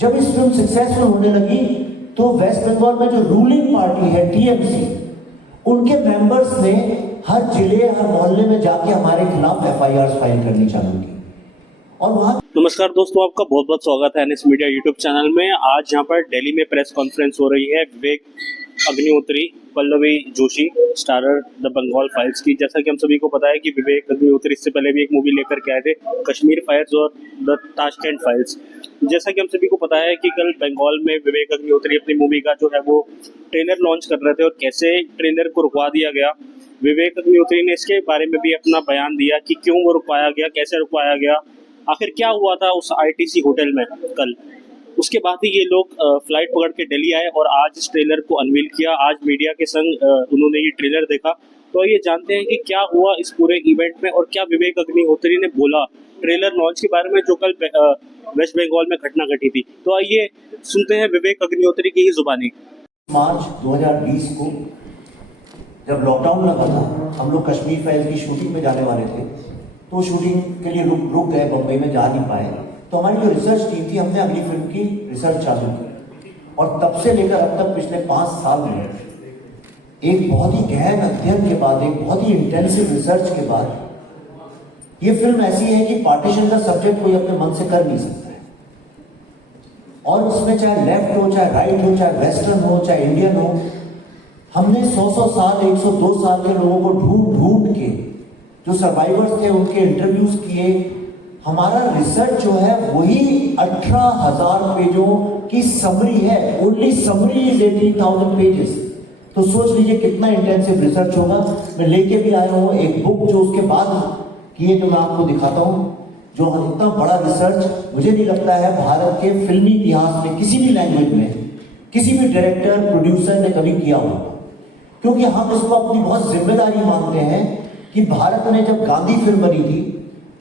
जब इस film successful होने लगी तो वेस्ट बंगाल में जो रूलिंग पार्टी है टीएमसी, उनके मेंबर्स ने हर जिले हर मोहल्ले में जाके हमारे खिलाफ एफआईआर फाइल करनी चालू की। और वहां नमस्कार दोस्तों, आपका बहुत बहुत स्वागत है एनएस मीडिया यूट्यूब चैनल में। आज यहाँ पर दिल्ली में प्रेस कॉन्फ्रेंस हो रही है Vivek Agnihotri, Pallavi Joshi, starrer the Bengal files की। जैसा कि हम सभी को पता है कि विवेक अग्निहोत्री इससे पहले भी एक मूवी लेकर के आए थे, कश्मीर फाइल्स और द ताशकंद फाइल्स। जैसा कि हम सभी को पता है कि कल बंगाल में विवेक अग्निहोत्री अपनी मूवी का जो है वो ट्रेलर लॉन्च कर रहे थे और कैसे ट्रेलर को रुकवा दिया गया। विवेक अग्निहोत्री ने इसके बारे में भी अपना बयान दिया कि क्यों वो रुकवाया गया, कैसे रुकवाया गया, आखिर क्या हुआ था उस आईटीसी होटल में कल। उसके बाद ही ये लोग फ्लाइट पकड़ के दिल्ली आए और आज इस ट्रेलर को अनवील किया। आज मीडिया के संग उन्होंने ये ट्रेलर देखा। तो ये जानते हैं कि क्या हुआ इस पूरे इवेंट में और क्या विवेक अग्निहोत्री ने बोला ट्रेलर लॉन्च के बारे में जो कल वेस्ट बंगाल में घटना घटी थी। तो आइए सुनते हैं विवेक अग्निहोत्री की ही जुबानी। मार्च 2020 को जब लॉकडाउन लगा था, हम लोग कश्मीर फाइल्स की शूटिंग में जाने वाले थे, तो शूटिंग के लिए रुक गए, बम्बई में जा नहीं पाए। तो हमारी जो रिसर्च टीम थी, हमने अगली फिल्म की रिसर्च चालू की और तब से लेकर अब तक पिछले 5 साल में एक बहुत ही गहन अध्ययन के बाद, एक बहुत ही इंटेंसिव रिसर्च के बाद ये फिल्म ऐसी है कि पार्टीशन का सब्जेक्ट कोई अपने मन से कर नहीं सकता है। और उसमें चाहे लेफ्ट हो, चाहे राइट हो, चाहे वेस्टर्न हो, चाहे इंडियन हो, हमने 100 साल 102 साल के लोगों को ढूंढ के, जो सर्वाइवर्स थे उनके इंटरव्यूज किए। हमारा रिसर्च जो है वही 18,000 पेजों की समरी है। Only summary is 18,000 pages. तो सोच लीजिए कितना इंटेंसिव रिसर्च होगा। मैं लेके भी आया हूँ एक बुक जो उसके बाद की है, जो मैं आपको दिखाता हूँ। जो इतना बड़ा रिसर्च मुझे नहीं लगता है भारत के फिल्मी इतिहास में किसी भी लैंग्वेज में किसी भी डायरेक्टर प्रोड्यूसर ने कभी किया हो, क्योंकि हम इसको अपनी बहुत जिम्मेदारी मानते हैं कि भारत में जब गांधी फिल्म बनी थी,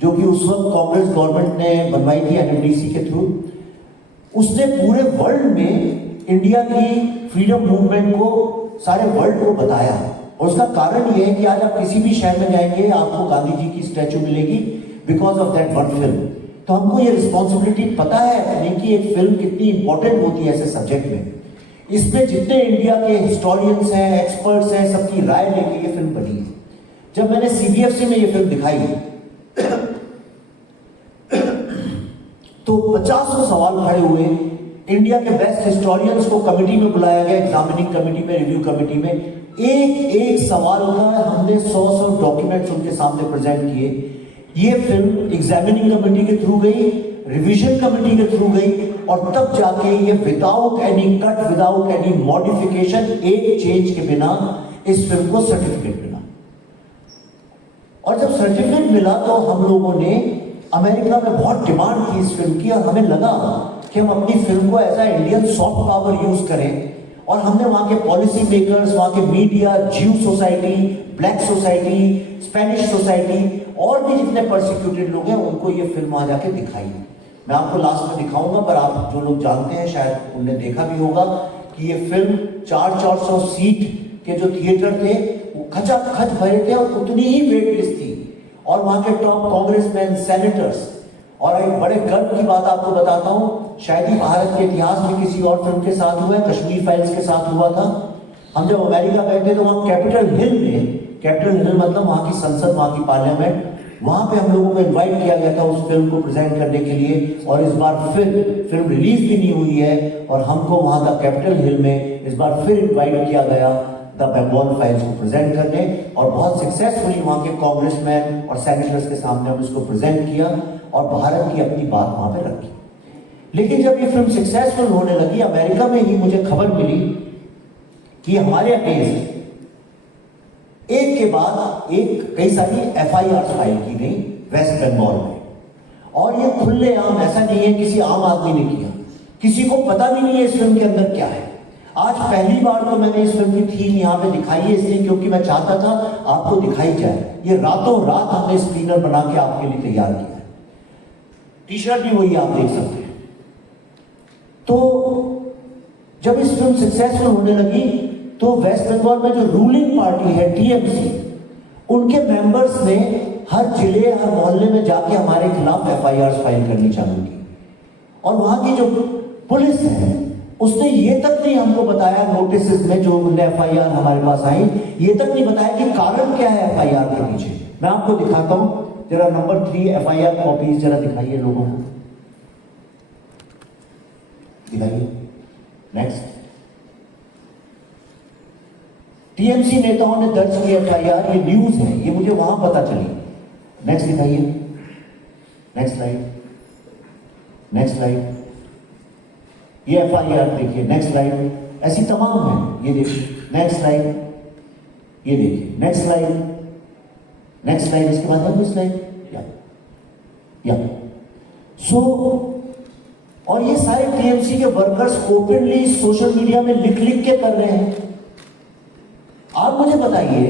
जो कि उस वक्त कांग्रेस गवर्नमेंट ने बनवाई थी एनएमडीसी के थ्रू, उसने पूरे वर्ल्ड में इंडिया की फ्रीडम मूवमेंट को, सारे वर्ल्ड को बताया। और उसका कारण ये है कि आज आप किसी भी शहर में जाएंगे, आपको गांधी जी की स्टैचू मिलेगी because of that one film. तो हमको ये रिस्पॉन्सिबिलिटी पता है अपने कि एक फिल्म कितनी इंपॉर्टेंट होती है ऐसे सब्जेक्ट में। इसमें जितने इंडिया के हिस्टोरियंस हैं, एक्सपर्ट्स हैं, सबकी राय लेके ये फिल्म बनी है। जब मैंने सीबीएफसी में ये फिल्म दिखाई तो 50 सवाल खड़े हुए। इंडिया के बेस्ट हिस्टोरियंस को कमेटी में बुलाया गया, एग्जामिनिंग कमेटी में, रिव्यू कमेटी में। एक सवाल का हमने 100 डॉक्यूमेंट्स उनके सामने प्रेजेंट किए। ये फिल्म एग्जामिनिंग कमेटी के थ्रू गई, रिवीजन कमेटी के थ्रू गई और तब जाके ये without any cut, without any modification, एक चेंज के बिना इस फिल्म को सर्टिफिकेट मिला। और जब सर्टिफिकेट मिला तो हम लोगों ने, अमेरिका में बहुत डिमांड थी इस फिल्म की और हमें लगा कि हम अपनी फिल्म को as a Indian soft power use करें। और हमने वहां के पॉलिसी मेकर्स, वहां के मीडिया, ज्यू society, black society, Spanish society और भी जितने परसिक्यूटेड लोग हैं उनको ये फिल्म वहां जाके दिखाई। मैं आपको लास्ट में दिखाऊंगा, पर आप जो लोग जानते हैं शायद उन्हें देखा भी होगा कि ये फिल्म 400 सीट के जो थिएटर थे वो खचाखच भरे थे और उतनी ही वेट लिस्ट थी। और वहां के टॉप कांग्रेसमैन, सेनेटर्स। और एक बड़े गर्व की बात आपको बताता हूं, शायद ही भारत के इतिहास में किसी और फिल्म के साथ हुआ है, कश्मीर फाइल्स के साथ हुआ था। हम जब अमेरिका गए थे तो वहां कैपिटल हिल में, कैपिटल हिल मतलब वहां की संसद, वहां की पार्लियामेंट, वहां पे हम लोगों को इनवाइट किया गया था उस फिल्म को प्रेजेंट करने के लिए। और इस बार फिर फिल्म रिलीज भी नहीं हुई है और हमको वहां का कैपिटल हिल में इस बार फिर इनवाइट किया गया द बंगाल फाइल्स को प्रेजेंट करने। और बहुत सक्सेसफुली वहां के कांग्रेसमैन और सेनेटर्स के सामने हम इसको प्रेजेंट किया और भारत की अपनी बात वहां पे रखी। लेकिन जब ये फिल्म सक्सेसफुल होने लगी, अमेरिका में ही मुझे खबर मिली कि हमारे अगेंस्ट एक के बाद एक कई सारी एफआईआर फाइल की गई वेस्ट बंगाल में। और ये खुलेआम, ऐसा नहीं है किसी आम आदमी ने किया, किसी को पता भी नहीं है इस फिल्म के अंदर क्या है। आज पहली बार तो मैंने इस फिल्म की थीम यहाँ पे दिखाई है, इसलिए क्योंकि मैं चाहता था आपको दिखाई जाए। ये रातों रात हमने स्क्रीनर बना के आपके लिए तैयार किया है। टी-शर्ट भी वही आप देख सकते हैं। तो जब इस फिल्म सक्सेसफुल होने लगी तो वेस्ट बंगाल में जो रूलिंग पार्टी है टीएमसी, उनके मेंबर्स ने हर जिले हर मोहल्ले में जाके हमारे खिलाफ एफआईआर फाइल करनी चालू की। और वहां की जो पुलिस है, उसने ये तक नहीं हमको बताया नोटिस में जो FIR हमारे पास आई, ये तक नहीं बताया कि कारण क्या है FIR के पीछे। मैं आपको दिखाता हूं, जरा नंबर 3 FIR कॉपीज जरा दिखाइए लोगों को, दिखाइए। नेक्स्ट, TMC नेताओं ने दर्ज की FIR, ये न्यूज है, ये मुझे वहां पता चली। नेक्स्ट दिखाइए, नेक्स्ट स्लाइड, नेक्स्ट स्लाइड, ये FIR देखिए। नेक्स्ट स्लाइड, ऐसी तमाम है, ये देखिए। नेक्स्ट स्लाइड, ये देखिए। नेक्स्ट स्लाइड, नेक्स्ट स्लाइड, इसके बाद है स्लाइड, या सो और ये सारे TMC के वर्कर्स ओपनली सोशल मीडिया में लिख लिख के कर रहे हैं। आप मुझे बताइए,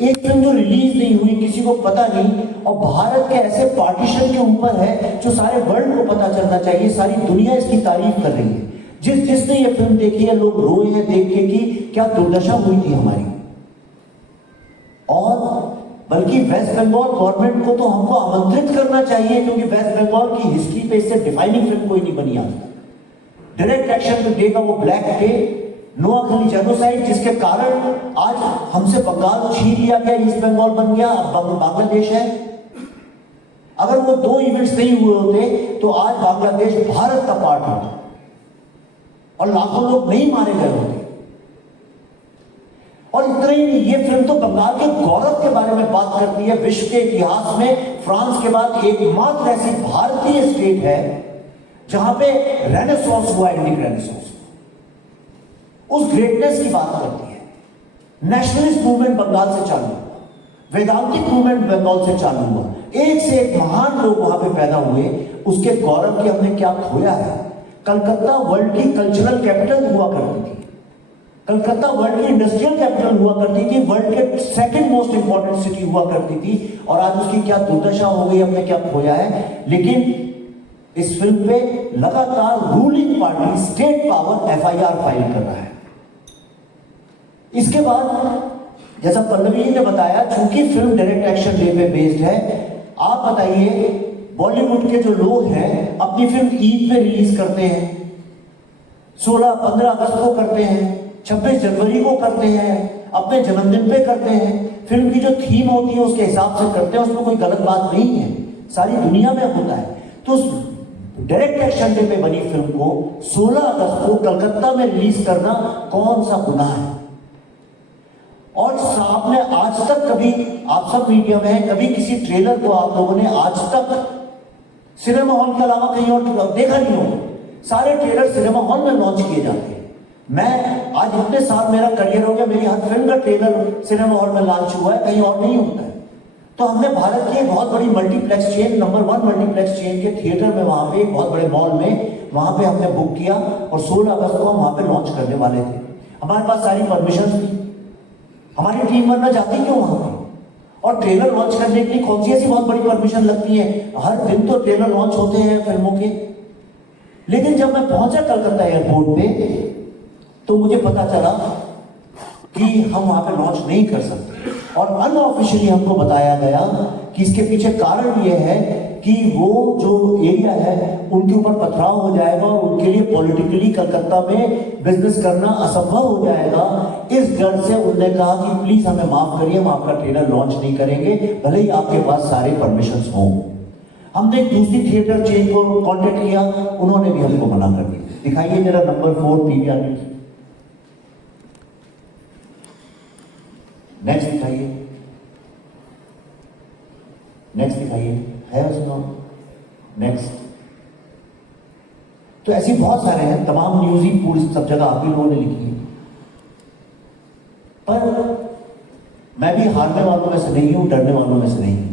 एक फिल्म जो रिलीज नहीं हुई, किसी को पता नहीं, और भारत के ऐसे पार्टीशन के ऊपर है जो सारे वर्ल्ड को पता चलना चाहिए, सारी दुनिया इसकी तारीफ कर रही है। जिसने ये फिल्म देखी है, लोग रोए हैं देख के कि क्या दुर्दशा हुई थी हमारी। और बल्कि वेस्ट बंगाल गवर्नमेंट को तो हमको आमंत्रित करना चाहिए, क्योंकि वेस्ट बंगाल की हिस्ट्री पे इससे डिफाइनिंग फिल्म कोई नहीं बनी आज तक। डायरेक्ट एक्शन पे डे का वो ब्लैक डे, नोआखली जेनोसाइड, जिसके कारण आज हमसे बंगाल छीन लिया गया, ईस्ट बंगाल बन गया, अब बांग्लादेश है। अगर वो दो इवेंट्स नहीं हुए होते तो आज बांग्लादेश भारत का पार्ट होता और लाखों लोग नहीं मारे गए होते। और इतना ही नहीं, ये फिल्म तो बंगाल के गौरव के बारे में बात करती है। विश्व के इतिहास में फ्रांस के बाद एकमात्र ऐसी भारतीय स्टेट है जहां पे रेनेसांस हुआ, इंडिक रेनेसांस, उस ग्रेटनेस की बात करती है। नेशनलिस्ट मूवमेंट बंगाल से चालू हुआ, वेदांतिक मूवमेंट बंगाल से चालू हुआ, एक से एक महान लोग वहां पे पैदा हुए। उसके गौरव की हमने क्या खोया है। कलकत्ता वर्ल्ड की कल्चरल कैपिटल हुआ करती थी, कलकत्ता वर्ल्ड की इंडस्ट्रियल कैपिटल हुआ करती थी, वर्ल्ड के सेकंड मोस्ट इंपॉर्टेंट सिटी हुआ करती थी, और आज उसकी क्या दुर्दशा हो गई, हमने क्या खोया है। लेकिन इस फिल्म पे लगातार ruling party state power FIR file कर रहा है। इसके बाद जैसा पल्लवी ने बताया, चूंकि फिल्म डायरेक्ट एक्शन डे पे बेस्ड है, आप बताइए बॉलीवुड के जो लोग हैं अपनी फिल्म ईद पे रिलीज करते हैं, 16-15 अगस्त को करते हैं, 26 जनवरी को करते हैं, अपने जन्मदिन पे करते हैं। फिल्म की जो थीम होती है उसके हिसाब से करते हैं, उसमें कोई गलत बात नहीं है, सारी दुनिया में होता है। तो उस डायरेक्ट एक्शन डे पे बनी फिल्म को 16 अगस्त को कलकत्ता में रिलीज करना कौन सा गुनाह है। और आपने आज तक कभी, आप सब मीडिया में हैं, कभी किसी ट्रेलर को आप लोगों ने आज तक सिनेमा हॉल के अलावा कहीं और देखा नहीं हो। सारे ट्रेलर सिनेमा हॉल में लॉन्च किए जाते हैं। मैं आज इतने साल मेरा करियर हो गया, मेरी हर फिल्म का ट्रेलर सिनेमा हॉल में लॉन्च हुआ है, कहीं और नहीं होता है। तो हमने भारत की एक बहुत बड़ी multiplex chain, number 1 multiplex chain के थिएटर में, वहां पे एक बहुत बड़े मॉल में, वहां पे हमने बुक किया और 16 अगस्त को हम वहां पे लॉन्च करने वाले थे। हमारे पास सारी परमिशन थी, हमारी टीम वरना जाती क्यों वहां पे। और ट्रेलर लॉन्च करने के लिए कौन सी ऐसी बहुत बड़ी परमिशन लगती है, हर दिन तो ट्रेलर लॉन्च होते हैं फिल्मों के। लेकिन जब मैं पहुंचा कलकत्ता एयरपोर्ट पे तो मुझे पता चला कि हम वहां पे लॉन्च नहीं कर सकते, और अनऑफिशियली हमको बताया गया कि इसके पीछे कारण यह है कि वो जो एरिया है उनके ऊपर पथराव हो जाएगा और उनके लिए पॉलिटिकली कलकत्ता में बिजनेस करना असंभव हो जाएगा। इस डर से उन्होंने कहा कि प्लीज हमें माफ करिए, हम आपका ट्रेलर लॉन्च नहीं करेंगे, भले ही आपके पास सारे परमिशंस हों। हमने एक दूसरी थिएटर चेन को कांटेक्ट किया, उन्होंने भी हमको मना कर दिया। दिखाइए मेरा नंबर 4 PVR न्यूज, नेक्स्ट दिखाइए, नेक्स्ट दिखाइए, है उसमें नेक्स्ट। तो ऐसी बहुत सारे हैं, तमाम न्यूज ही पूरी सब जगह आप ही लोगों ने लिखी है। पर मैं भी हारने वालों में से नहीं हूं, डरने वालों में से नहीं हूं।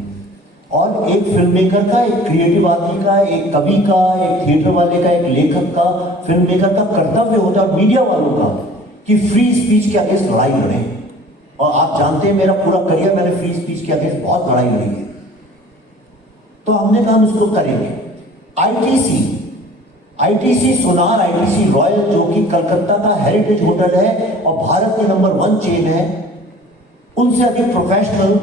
और एक फिल्म मेकर का, एक क्रिएटिव आदमी का, एक कवि का, एक थिएटर वाले का, एक लेखक का, फिल्म मेकर का कर्तव्य होता है, मीडिया वालों का, कि फ्री स्पीच के अगेंस्ट लड़ाई लड़े। और आप जानते हैं मेरा पूरा करियर मैंने फ्री स्पीच के अगेंस्ट बहुत लड़ाई लड़ी है। तो हमने कहा हम इसको करेंगे। आईटीसी सोनार, आईटीसी रॉयल, जो कि कलकत्ता का हेरिटेज होटल है और भारत की नंबर 1 चेन है, उनसे अधिक प्रोफेशनल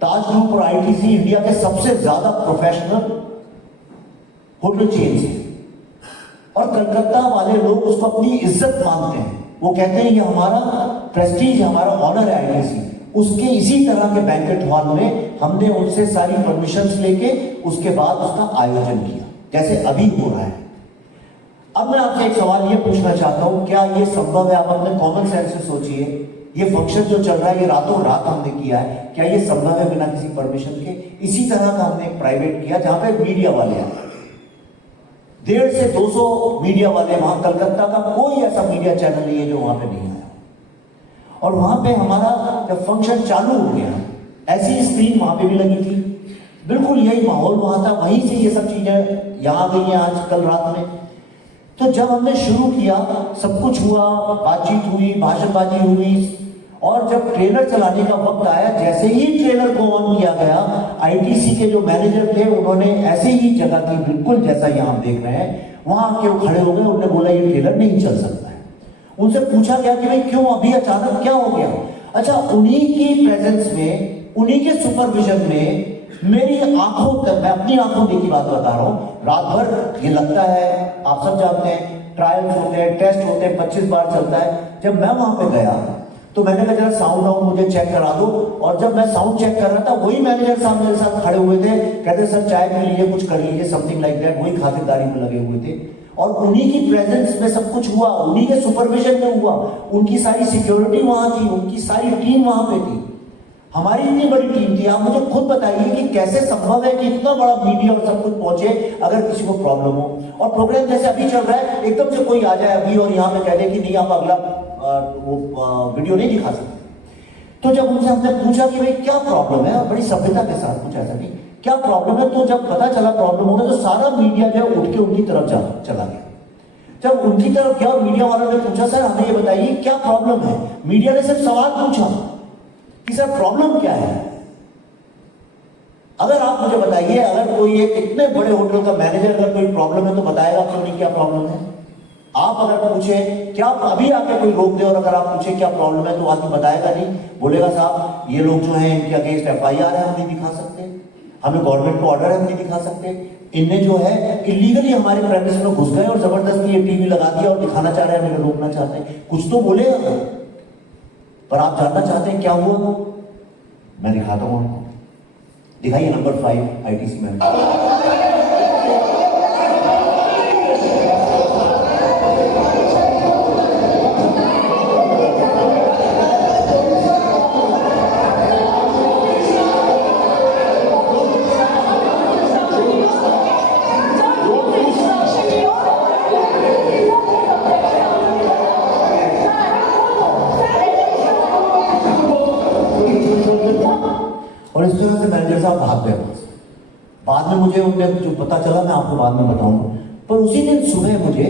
ताज ग्रुप और आईटीसी इंडिया के सबसे ज्यादा प्रोफेशनल होटल चेन्स है। और कलकत्ता वाले लोग उसको अपनी इज्जत मानते हैं। वो कहते हैं ये हमारा प्रेस्टीज, हमारा ऑनर है आईटीसी। उसके इसी तरह के बैंकेट हॉल में हमने उनसे सारी परमिशंस लेके उसके बाद उसका आयोजन किया, जैसे अभी हो रहा है। अब मैं आपसे एक सवाल ये पूछना चाहता हूं, क्या ये संभव है? आप अपने कॉमन सेंस से सोचिए, ये फंक्शन जो चल रहा है ये रातों रात हमने किया है, क्या ये संभव है बिना किसी परमिशन के? इसी तरह का हमने एक प्राइवेट किया जहां पे मीडिया वाले हैं, 150 से 200 मीडिया वाले। वहां कलकत्ता का कोई ऐसा मीडिया चैनल नहीं है जो वहां पे नहीं आया। और वहां पे हमारा जब फंक्शन चालू हो गया, ऐसी स्क्रीन वहां पे भी लगी थी, बिल्कुल यही माहौल वहां था, वहीं से ये सब चीजें यहां आ गई हैं आज कल रात में। तो जब हमने शुरू किया, सब कुछ हुआ, बातचीत हुई, भाषणबाजी हुई, और जब ट्रेलर चलाने का वक्त आया, जैसे ही ट्रेलर को ऑन किया गया, आईटीसी के जो मैनेजर थे उन्होंने ऐसे ही जगह की, बिल्कुल जैसा यहाँ आप देख रहे हैं, वहां आके वो खड़े हो गए। उन्होंने बोला ये ट्रेलर नहीं चल सकता है। उनसे पूछा गया कि भाई क्यों, अभी अचानक क्या हो गया? अच्छा, उन्हीं की प्रेजेंस में, उन्हीं के सुपरविजन में, मेरी आंखों तक, मैं अपनी आंखों की बात बता रहा हूं, रात भर ये लगता है, आप सब जानते हैं, ट्रायल्स होते हैं, टेस्ट होते हैं, 25 बार चलता है। जब मैं वहां पे गया तो मैंने कहा जरा साउंड आउट मुझे चेक करा दो, और जब मैं साउंड चेक कर रहा था, वही मैनेजर साहब मेरे साथ खड़े हुए थे, कहते सर चाय पी लीजिए, कुछ कर लीजिए, समथिंग लाइक दैट, वही खातिरदारी में लगे हुए थे। और उन्हीं की प्रेजेंस में सब कुछ हुआ, उन्हीं के सुपरविजन में हुआ, उनकी सारी सिक्योरिटी वहां थी, उनकी सारी टीम वहां पे थी, हमारी इतनी बड़ी टीम थी। आप मुझे खुद बताइए कि कैसे संभव है कि इतना बड़ा मीडिया और सब कुछ पहुंचे अगर किसी को प्रॉब्लम हो। और प्रोग्राम जैसे अभी चल रहा है, एकदम से कोई आ जाए अभी और यहाँ पे कह दे कि नहीं आप अगला वीडियो नहीं दिखा सकते। तो जब उनसे हमने पूछा कि भाई क्या प्रॉब्लम है, बड़ी सभ्यता के साथ, कुछ ऐसा नहीं, क्या प्रॉब्लम है, तो जब पता चला प्रॉब्लम होगा, तो सारा मीडिया जो है उठ के उनकी तरफ चला गया। जब उनकी तरफ गया, मीडिया वालों ने पूछा सर हमें ये बताइए क्या प्रॉब्लम है। मीडिया ने सिर्फ सवाल पूछा कि सर प्रॉब्लम क्या है। अगर आप मुझे बताइए, अगर कोई एक इतने बड़े होटल का मैनेजर अगर कोई प्रॉब्लम है तो बताएगा क्यों नहीं क्या प्रॉब्लम है। आप अगर पूछे क्या, अभी आके कोई रोक दे और अगर आप पूछे क्या प्रॉब्लम है तो आदमी बताएगा नहीं, बोलेगा साहब ये लोग जो हैं इनके अगेंस्ट एफआईआर है, हम नहीं दिखा सकते, हमें गवर्नमेंट को ऑर्डर है, हम नहीं दिखा सकते, इनने जो है इलीगली हमारे प्रेमिस में घुस गए और जबरदस्ती ये टीवी लगा दिया और दिखाना चाह रहे हैं, हमें रोकना चाहते हैं, कुछ तो बोलेगा। पर आप जानना चाहते हैं क्या हुआ? मैं दिखाता हूं आपको, दिखाइए नंबर 5 आईटीसी में। और इस तरह से मैनेजर साहब भाग गए। बाद में मुझे उन्हें जो पता चला मैं आपको बाद में बताऊंगा। पर उसी दिन सुबह मुझे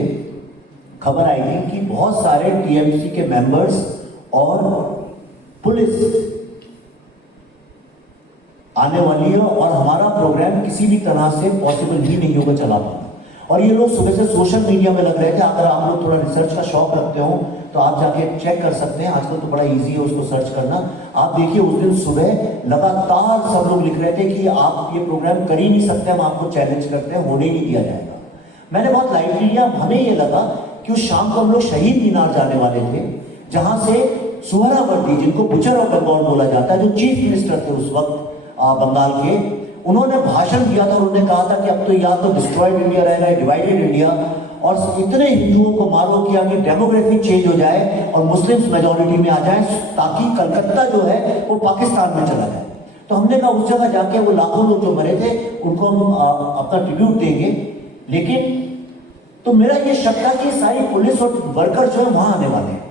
खबर आई थी कि बहुत सारे टीएमसी के मेंबर्स और पुलिस आने वाली है और हमारा प्रोग्राम किसी भी तरह से पॉसिबल ही नहीं होगा चला पाना। और ये लोग सुबह से सोशल मीडिया में लग रहे थे। अगर आप लोग थोड़ा रिसर्च का शौक रखते हो तो आप जाके चेक कर सकते हैं, आजकल तो बड़ा इजी है उसको सर्च करना। आप देखिए उस दिन सुबह लगातार सब लोग लिख रहे थे कि आप ये प्रोग्राम कर ही नहीं सकते, हम आपको चैलेंज करते हैं, होने ही नहीं दिया जाएगा। मैंने बहुत लाइटली लिया। हमें ये लगा कि उस शाम को हम लोग शहीद मीनार जाने वाले थे, जहां से सुहरावर्दी, जिनको बुचर ऑफ बंगाल बोला जाता है, जो चीफ मिनिस्टर थे उस वक्त बंगाल के, उन्होंने भाषण दिया था और उन्होंने कहा था कि अब तो या तो डिस्ट्रॉयड इंडिया रहेगा, डिवाइडेड इंडिया, और इतने हिंदुओं को मारो कि आगे डेमोग्राफी चेंज हो जाए और मुस्लिम्स मेजॉरिटी में आ जाए, ताकि कलकत्ता जो है वो पाकिस्तान में चला जाए। तो हमने कहा उस जगह जाके वो लाखों लोग जो मरे थे उनको हम अपना ट्रिब्यूट देंगे। लेकिन तो मेरा ये शक था कि सारी पुलिस और वर्कर जो है वहां आने वाले हैं।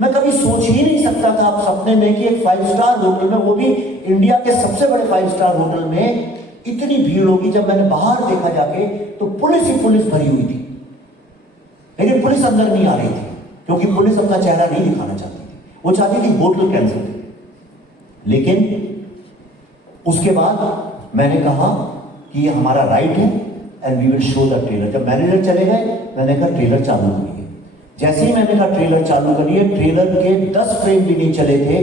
मैं कभी सोच ही नहीं सकता था आप सपने में कि एक 5 स्टार होटल में, वो भी इंडिया के सबसे बड़े 5 स्टार होटल में, इतनी भीड़ होगी। जब मैंने बाहर देखा जाके तो पुलिस ही पुलिस भरी हुई थी, लेकिन पुलिस अंदर नहीं आ रही थी क्योंकि पुलिस अपना चेहरा नहीं दिखाना चाहती थी, वो चाहती थी होटल कैंसिल। लेकिन उसके बाद मैंने कहा कि ये हमारा राइट है and we will show the trailer. जब मैनेजर चले गए मैंने कहा ट्रेलर चालू करिए। जैसे ही मैंने कहा ट्रेलर चालू करिए, ट्रेलर के 10 फ्रेम भी नहीं चले थे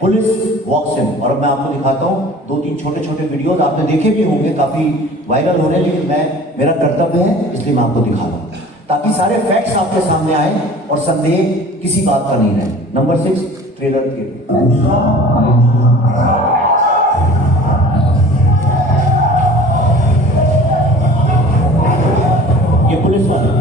पुलिस वॉक्स इन। और अब मैं आपको दिखाता हूँ 2-3 छोटे-छोटे वीडियोज, आपने देखे भी होंगे, काफी वायरल हो रहे हैं, लेकिन मेरा कर्तव्य है इसलिए मैं आपको दिखा रहा हूँ, ताकि सारे फैक्ट्स आपके सामने आए और संदेह किसी बात का नहीं रहे। नंबर 6 ट्रेलर के ये पुलिस वाले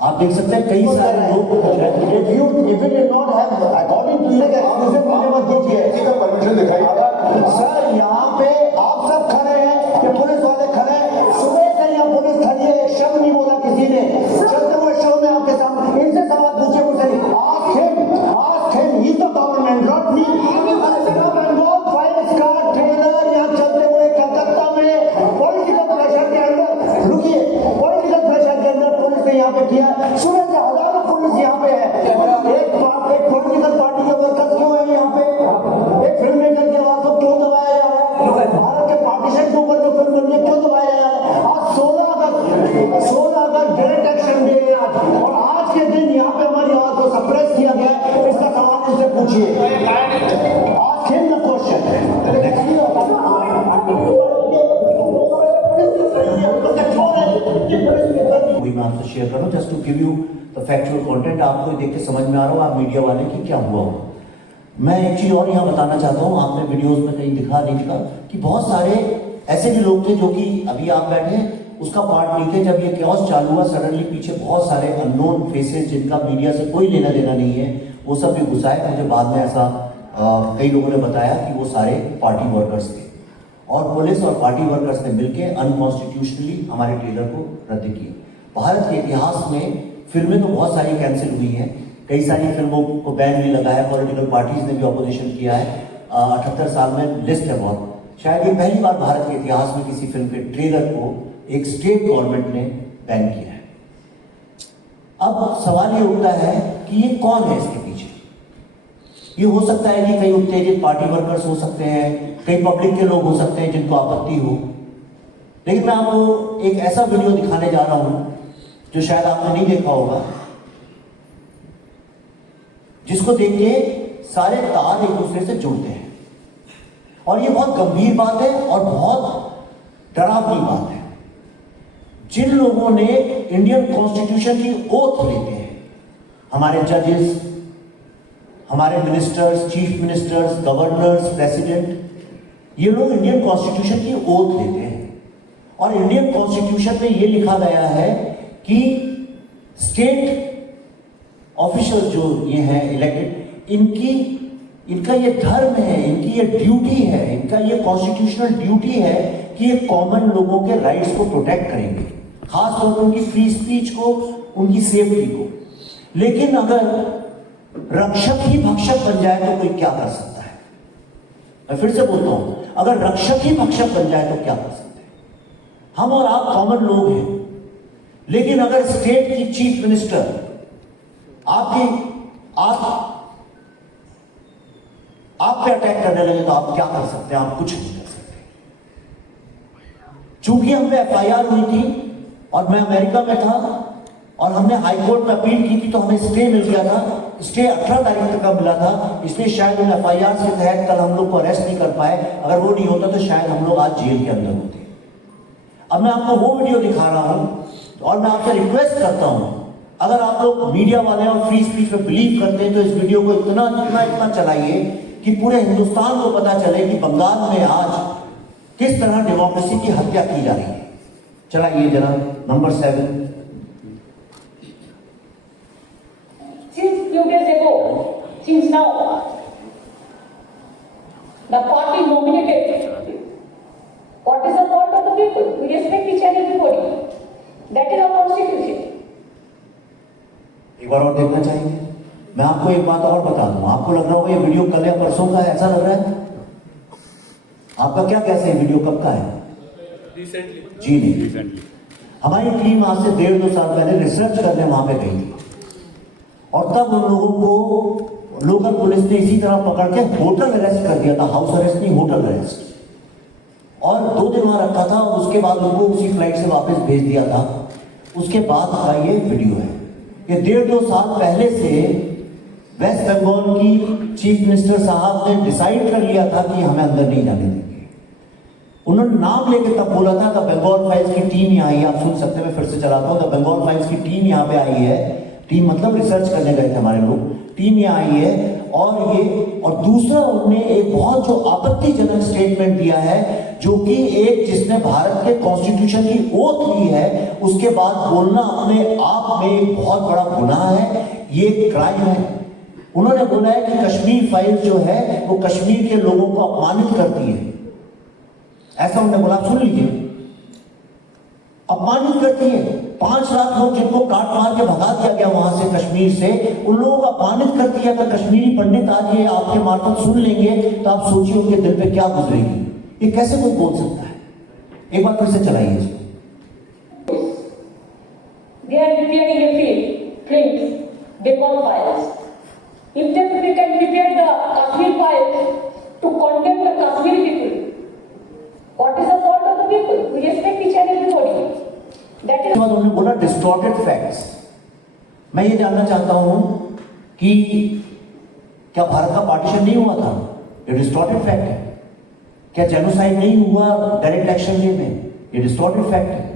आप देख सकते हैं कई सारे लोग if it did not have according to you exclusive होने मत दीजिए का परमिशन दिखाइए। सर यहाँ पे आप सब खड़े हैं, ये पुलिस वाले खड़े हैं, सुबह से यहाँ पुलिस खड़ी है, एक शब्द नहीं बोला किसी ने। चलते हुए शो में आपके सामने इनसे सवाल पूछे मुझसे नहीं। ask him, he's the government, not me. And वो 5 स्टार ट्रेलर यहाँ चलते हुए कलकत्ता में पॉलिटिकल प्रेशर के अंदर, रुकिए, पॉलिटिकल प्रेशर के अंदर पुलिस ने यहाँ पे किया। सुबह से हजारों पुलिस यहाँ पे है, एक पॉलिटिकल पार्टी के वर्कर्स क्यों है यहाँ पे, एक फिल्म मेकर की आवाज को क्यों दबाया जा रहा है, भारत के पार्टीशन के ऊपर जो फिल्म बनी है क्यों दबाया जा रहा है। आज 16 अगस्त डायरेक्ट एक्शन डे है आज, और आज के दिन यहाँ पे हमारी आवाज को सप्रेस किया गया है। इसका सवाल इनसे पूछिए, ask him the question. वही मैं आपसे शेयर करूं, just to give you the factual content. आपको देख के समझ में आ रहा हो आप मीडिया वाले कि क्या हुआ हो। मैं एक चीज और यहाँ बताना चाहता हूँ, आपने वीडियोस में कहीं दिखा नहीं दिखा कि बहुत सारे ऐसे भी लोग थे जो कि अभी आप बैठे हैं उसका पार्ट नहीं थे। जब ये केओस चालू हुआ सडनली पीछे बहुत सारे अननोन फेसेस जिनका मीडिया से कोई लेना देना नहीं है वो सब भी घुसाए। मुझे बाद में ऐसा कई लोगों ने बताया कि वो सारे पार्टी वर्कर्स थे, और पुलिस और पार्टी वर्कर्स ने मिलकर अनकॉन्स्टिट्यूशनली हमारे ट्रेलर को रद्द किया। भारत के इतिहास में फिल्में तो बहुत सारी कैंसिल हुई हैं, कई सारी फिल्मों को बैन भी लगा है, पॉलिटिकल पार्टीज ने भी ऑपोजिशन किया है। 78 साल में लिस्ट है बहुत, शायद ये पहली बार भारत के इतिहास में किसी फिल्म के ट्रेलर को एक स्टेट गवर्नमेंट ने बैन किया है। अब सवाल ये उठता है कि ये कौन है इसके पीछे। ये हो सकता है कि कई उत्तेजित पार्टी वर्कर्स हो सकते हैं, कई पब्लिक के लोग हो सकते हैं जिनको आपत्ति हो, लेकिन मैं आपको एक ऐसा वीडियो दिखाने जा रहा हूं जो शायद आपने नहीं देखा होगा, जिसको देख के सारे तार एक दूसरे से जुड़ते हैं। और ये बहुत गंभीर बात है और बहुत डरावनी बात है। जिन लोगों ने इंडियन कॉन्स्टिट्यूशन की ओथ लेते हैं, हमारे जजेस, हमारे ministers, chief ministers, governors, president, ये लोग इंडियन कॉन्स्टिट्यूशन की ओथ लेते हैं। और इंडियन कॉन्स्टिट्यूशन में ये लिखा गया है कि स्टेट ऑफिशियल जो ये हैं इलेक्टेड, इनका ये धर्म है, इनकी ये ड्यूटी है, इनका ये कॉन्स्टिट्यूशनल ड्यूटी है कि ये कॉमन लोगों के राइट्स को प्रोटेक्ट करेंगे, खासतौर पर उनकी फ्री स्पीच को, उनकी सेफ्टी को। लेकिन अगर रक्षक ही भक्षक बन जाए तो कोई क्या कर सकता है? मैं फिर से बोलता हूं, अगर रक्षक ही भक्षक बन जाए तो क्या कर सकते हैं? हम और आप कॉमन लोग हैं, लेकिन अगर स्टेट की चीफ मिनिस्टर आप पे अटैक करने लगे तो आप क्या कर सकते हैं? आप कुछ नहीं कर सकते। चूंकि हम पे एफआईआर हुई थी और मैं अमेरिका में था और हमने हाई कोर्ट में अपील की थी, तो हमें स्टे मिल गया था। स्टे 18 तारीख तक का मिला था, इसलिए शायद उन एफआईआर के तहत कल हम लोग को अरेस्ट नहीं कर पाए। अगर वो नहीं होता तो शायद हम लोग आज जेल के अंदर होते। अब मैं आपको वो वीडियो दिखा रहा हूं और मैं आपसे रिक्वेस्ट करता हूं, अगर आप लोग मीडिया वाले और फ्री स्पीच में बिलीव करते हैं तो इस वीडियो को इतना चलाइए कि पूरे हिंदुस्तान को पता चले कि बंगाल में आज किस तरह डेमोक्रेसी की हत्या की जा रही है। चलाइए जरा number 7। Since few days ago, since now, the party nominated. What is the fault of the people? We respect each and everybody. That is our constitution. एक बार और देखना चाहेंगे? मैं आपको एक बात और बता दूं, आपको लग रहा होगा ये वीडियो कल या परसों का है, ऐसा लग रहा है? आपका क्या कैसे है, वीडियो कब का है? जी नहीं, हमारी टीम आज से 1.5-2 साल पहले रिसर्च करने वहां पे गई थी और तब उन लोगों को लोकल पुलिस ने इसी तरह पकड़ के होटल अरेस्ट कर दिया था, हाउस अरेस्ट नहीं, होटल अरेस्ट, और 2 दिन वहां रखा था। उसके बाद उनको उसी फ्लाइट से वापस भेज दिया था। उसके बाद का ये वीडियो है। ये 1.5-2 साल पहले से वेस्ट बंगाल की चीफ मिनिस्टर साहब ने डिसाइड कर लिया था कि हमें अंदर नहीं जाने देंगे। उन्होंने नाम लेके तब बोला था द बंगाल फाइल्स की टीम यहाँ आई है, आप सुन सकते हैं, मैं फिर से चलाता हूँ। द बंगाल फाइल्स की टीम यहाँ पे आई है, टीम मतलब रिसर्च करने गए थे हमारे लोग, टीम यहाँ आई है। और दूसरा उन्होंने एक बहुत जो आपत्तिजनक स्टेटमेंट दिया है, जो कि एक जिसने भारत के कॉन्स्टिट्यूशन की ओथ ली है उसके बाद बोलना अपने आप में एक बहुत बड़ा गुनाह है, ये क्राइम है। उन्होंने बोला है कि कश्मीर फाइल जो है वो कश्मीर के लोगों को अपमानित करती है, ऐसा उन्होंने बोला। सुन लीजिए, अपमानित करती है। 5 लाख लोग जिनको काट मार के भगा दिया गया वहां से, कश्मीर से, उन लोगों को अपमानित करती है। अगर कश्मीरी पंडित आज ये आपके मार्फत सुन लेंगे तो आप सोचिए उनके दिल पे क्या गुजरेगी। ये कैसे कोई बोल सकता है? एक बार फिर से चलाइए इसको। They are preparing a film, Bengal files. If they can prepare the Kashmir files to condemn the Kashmiri people, what is the fault of the people? We respect each and everybody. That is. बाद उन्होंने बोला distorted facts. मैं ये जानना चाहता हूं कि क्या भारत का पार्टीशन नहीं हुआ था? ये डिस्टॉर्टेड फैक्ट है। क्या जेनोसाइड नहीं हुआ डायरेक्ट एक्शन वे में? ये डिस्टॉर्टेड फैक्ट है।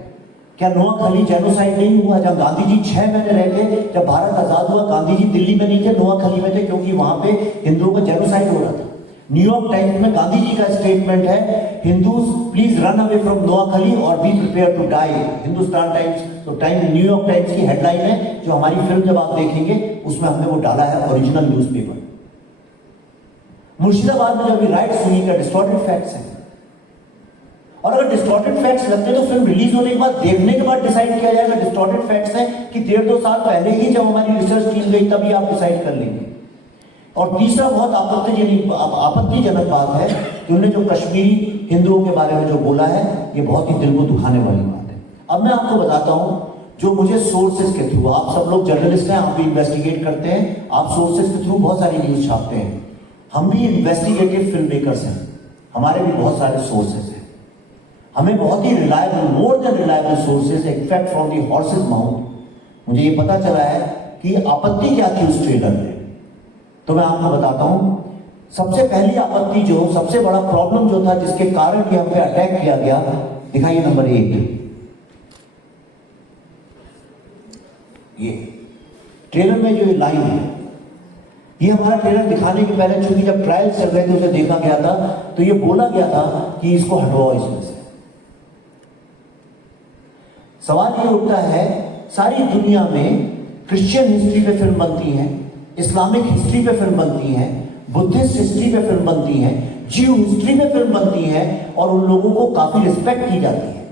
क्या नोआखली जेनोसाइड नहीं हुआ? जब गांधी जी 6 महीने रह गए, जब भारत आजाद हुआ, गांधी जी दिल्ली में नहीं थे, नोआखली में थे, क्योंकि वहां पे हिंदुओं का जेनोसाइड हो रहा था। न्यूयॉर्क टाइम्स में गांधी जी का स्टेटमेंट है, Hindus please run away from Noakhali और be prepare to die. Hindustan Times, तो न्यूयॉर्क टाइम्स की हेडलाइन है, जो हमारी फिल्म जब आप देखेंगे उसमें हमने वो डाला है, ओरिजिनल न्यूज़पेपर। मुर्शिदाबाद में जब ये राइट्स हुई, का डिस्टॉर्टेड फैक्ट्स हैं। और अगर डिस्टॉर्टेड फैक्ट्स लगते तो फिल्म रिलीज होने के बाद, देखने के बाद डिसाइड किया जाएगा डिस्टॉर्टेड फैक्ट्स हैं कि 1.5-2 साल पहले ही जब हमारी रिसर्च टीम गई तभी आप डिसाइड कर लेंगे। और तीसरा बहुत आपत्तिजनक बात है कि उन्होंने जो कश्मीरी हिंदुओं के बारे में जो बोला है, ये बहुत ही दिल को दुखाने वाली बात है। अब मैं आपको बताता हूं, जो मुझे सोर्सेज के थ्रू, आप सब लोग जर्नलिस्ट हैं, आप भी इन्वेस्टिगेट करते हैं, आप सोर्सेज के थ्रू बहुत सारी न्यूज छापते हैं। हम भी इन्वेस्टिगेटिव फिल्म मेकर्स हैं, हमारे भी बहुत सारे सोर्सेज हैं। हमें बहुत ही reliable, more than reliable sources, in fact from the horse's mouth मुझे ये पता चला है कि आपत्ति क्या थी उस ट्रेलर में। तो मैं आपको बताता हूं, सबसे पहली आपत्ति, जो सबसे बड़ा प्रॉब्लम जो था, जिसके कारण कि हम पे अटैक किया गया, दिखाइए नंबर 1। ये ट्रेलर में जो ये लाइन है, ये हमारा ट्रेलर दिखाने के पहले, चूंकि जब ट्रायल चल रहे थे उसे देखा गया था, तो ये बोला गया था कि इसको हटवाओ इसमें से। सवाल ये उठता है, सारी दुनिया में क्रिश्चियन हिस्ट्री पे फिल्म बनती है, इस्लामिक हिस्ट्री पे फिल्म बनती है, बुद्धिस्ट हिस्ट्री पे फिल्म बनती है, जीव हिस्ट्री पे फिल्म बनती है, और उन लोगों को काफी रिस्पेक्ट की जाती है।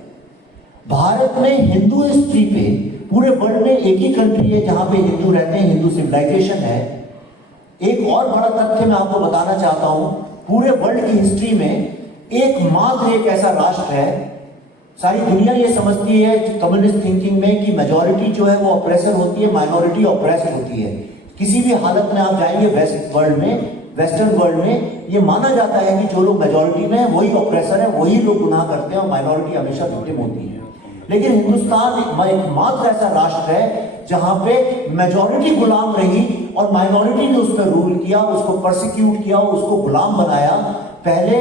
भारत में हिंदू हिस्ट्री पे, पूरे वर्ल्ड में एक ही कंट्री है जहां पे हिंदू रहते हैं, हिंदू सिविलाइजेशन है। एक और बड़ा तथ्य मैं आपको बताना चाहता हूं, पूरे वर्ल्ड की हिस्ट्री में एकमात्र एक ऐसा राष्ट्र है, सारी दुनिया ये समझती है कम्युनिस्ट थिंकिंग में कि मेजॉरिटी जो है वो ऑप्रेसर होती है, माइनॉरिटी ऑप्रेस्ड होती है। किसी भी हालत में आप जाएंगे वेस्टर्न वर्ल्ड में ये माना जाता है कि जो लोग मेजॉरिटी में है वही ऑप्रेसर है, वही लोग गुनाह करते हैं, और माइनॉरिटी हमेशा विक्टिम होती है। लेकिन हिंदुस्तान एकमात्र ऐसा राष्ट्र है जहां पे मेजॉरिटी गुलाम रही और माइनॉरिटी ने उस पर रूल किया, उसको परसिक्यूट किया, उसको गुलाम बनाया। पहले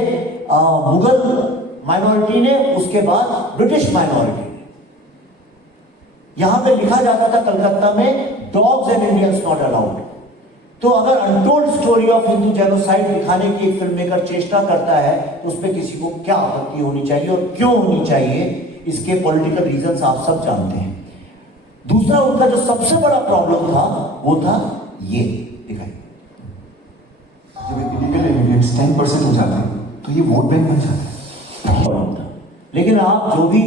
मुगल माइनॉरिटी ने, उसके बाद ब्रिटिश माइनॉरिटी ने। यहां पे लिखा जाता था कलकत्ता में, dogs and Indians not allowed. तो अगर untold story of Hindu genocide दिखाने की एक फिल्म मेकर चेष्टा करता है तो उस पर किसी को क्या आपत्ति होनी चाहिए और क्यों होनी चाहिए, इसके पॉलिटिकल रीजंस आप सब जानते हैं। दूसरा उनका जो सबसे बड़ा प्रॉब्लम था वो था ये, दिखाइए। जब इलीगल इमिग्रेंट्स 10% हो जाते हैं तो ये वोट बैंक बन जाता है। लेकिन आप जो भी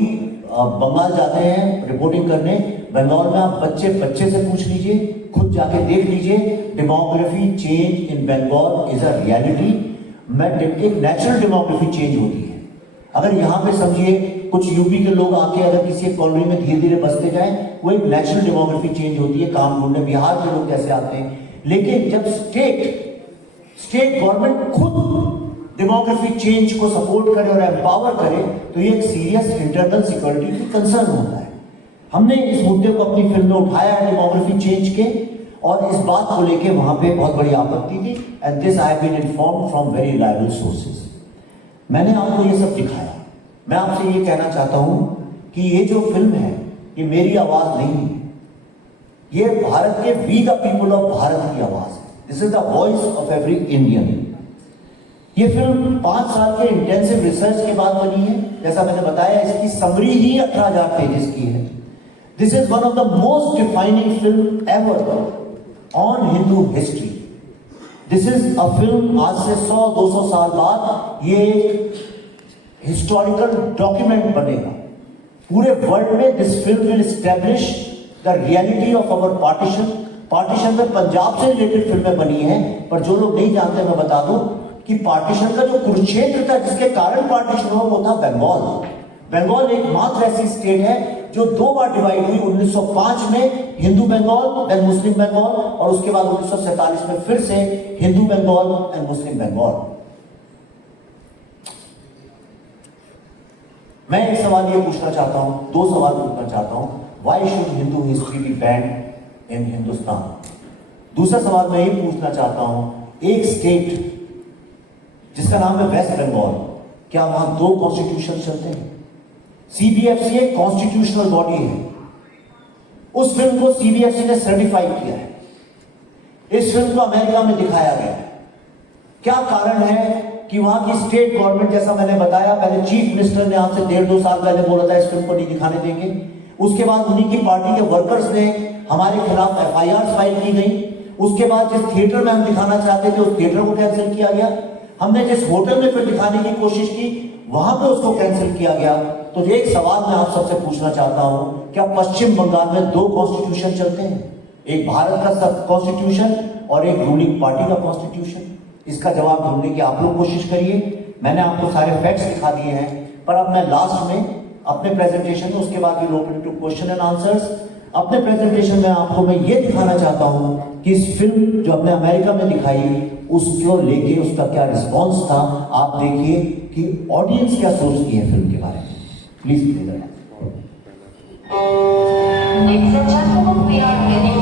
बंगाल जाते हैं रिपोर्टिंग करने, बंगाल में आप बच्चे से पूछ लीजिए, खुद जाके देख लीजिए, demography change in Bengal is a reality. एक नेचुरल डेमोग्राफी चेंज होती है। अगर यहाँ पे समझिए कुछ यूपी के लोग आके अगर किसी कॉलोनी में धीरे धीरे बसते जाएं, वो एक नेचुरल डेमोग्राफी चेंज होती है। काम ढूंढने बिहार के लोग कैसे आते हैं, लेकिन जब स्टेट गवर्नमेंट खुद डेमोग्राफी चेंज को सपोर्ट करे और एम्पावर करे, तो ये एक सीरियस इंटरनल सिक्योरिटी की कंसर्न होता है। हमने इस मुद्दे को अपनी फिल्म में उठाया है डेमोग्राफी चेंज के, और इस बात को लेके वहां पे बहुत बड़ी आपत्ति थी। And this I have been informed from very reliable sources. मैंने आपको ये सब दिखाया। मैं आपसे ये कहना चाहता हूं कि ये जो फिल्म है ये मेरी आवाज नहीं है, ये भारत के we the people of Bharat की आवाज है। This is the voice of every Indian. ये फिल्म 5 साल के इंटेंसिव रिसर्च के बाद बनी है। जैसा मैंने बताया, इसकी समरी ही 18,000 पेजेस की है। This is one of the most defining film ever on Hindu history. This is a film, आज से 100-200 साल बाद ये एक हिस्टोरिकल डॉक्यूमेंट बनेगा पूरे वर्ल्ड में। This film will establish the reality of our partition में पंजाब से रिलेटेड फिल्में बनी हैं, पर जो लोग नहीं जानते मैं बता दूं कि पार्टीशन का जो कुरुक्षेत्र था जिसके कारण पार्टीशन हुआ, वो था बंगाल। बंगाल एकमात्र ऐसी स्टेट है जो 2 बार डिवाइड हुई। 1905 में हिंदू बंगाल देन मुस्लिम बंगाल, और उसके बाद 1947 में फिर से हिंदू बंगाल एंड मुस्लिम बंगाल। मैं एक सवाल ये पूछना चाहता हूं, 2 सवाल पूछना चाहता हूं। Why should Hindu history be banned in Hindustan? दूसरा सवाल मैं ये पूछना चाहता हूं, एक स्टेट जिसका नाम है वेस्ट बंगाल, क्या वहां 2 कॉन्स्टिट्यूशन चलते हैं? सीबीएफसी एक कॉन्स्टिट्यूशनल बॉडी है। उस फिल्म को सीबीएफसी ने सर्टिफाई किया है। इस फिल्म को अमेरिका में दिखाया गया है। क्या कारण है कि वहां की स्टेट गवर्नमेंट, जैसा मैंने बताया, पहले चीफ मिनिस्टर ने आज से 1.5-2 साल पहले बोला था इस फिल्म को नहीं दिखाने देंगे। उसके बाद उन्हीं की पार्टी के वर्कर्स ने हमारे खिलाफ एफआईआर फाइल की गई। उसके बाद जिस थिएटर में हम दिखाना चाहते थे उस थिएटर को कैंसिल किया गया। हमने जिस होटल में फिर दिखाने की कोशिश की वहां पे उसको कैंसिल किया गया। तो एक सवाल मैं आप सबसे पूछना चाहता हूं, क्या पश्चिम बंगाल में 2 कॉन्स्टिट्यूशन चलते हैं? एक भारत का कॉन्स्टिट्यूशन और एक रूलिंग पार्टी का कॉन्स्टिट्यूशन? इसका जवाब ढूंढने की आप लोग कोशिश करिए। मैंने आपको सारे फैक्ट्स दिखा दिए हैं, पर अब मैं लास्ट में अपने प्रेजेंटेशन में, उसके बाद will open to question and answers. अपने प्रेजेंटेशन में आपको मैं ये दिखाना चाहता हूं कि इस फिल्म जो हमने अमेरिका में दिखाई उसको लेके उसका क्या रिस्पॉन्स था। आप देखिए कि ऑडियंस क्या सोचती है फिल्म के बारे में। Please play that. Ladies and gentlemen, we are getting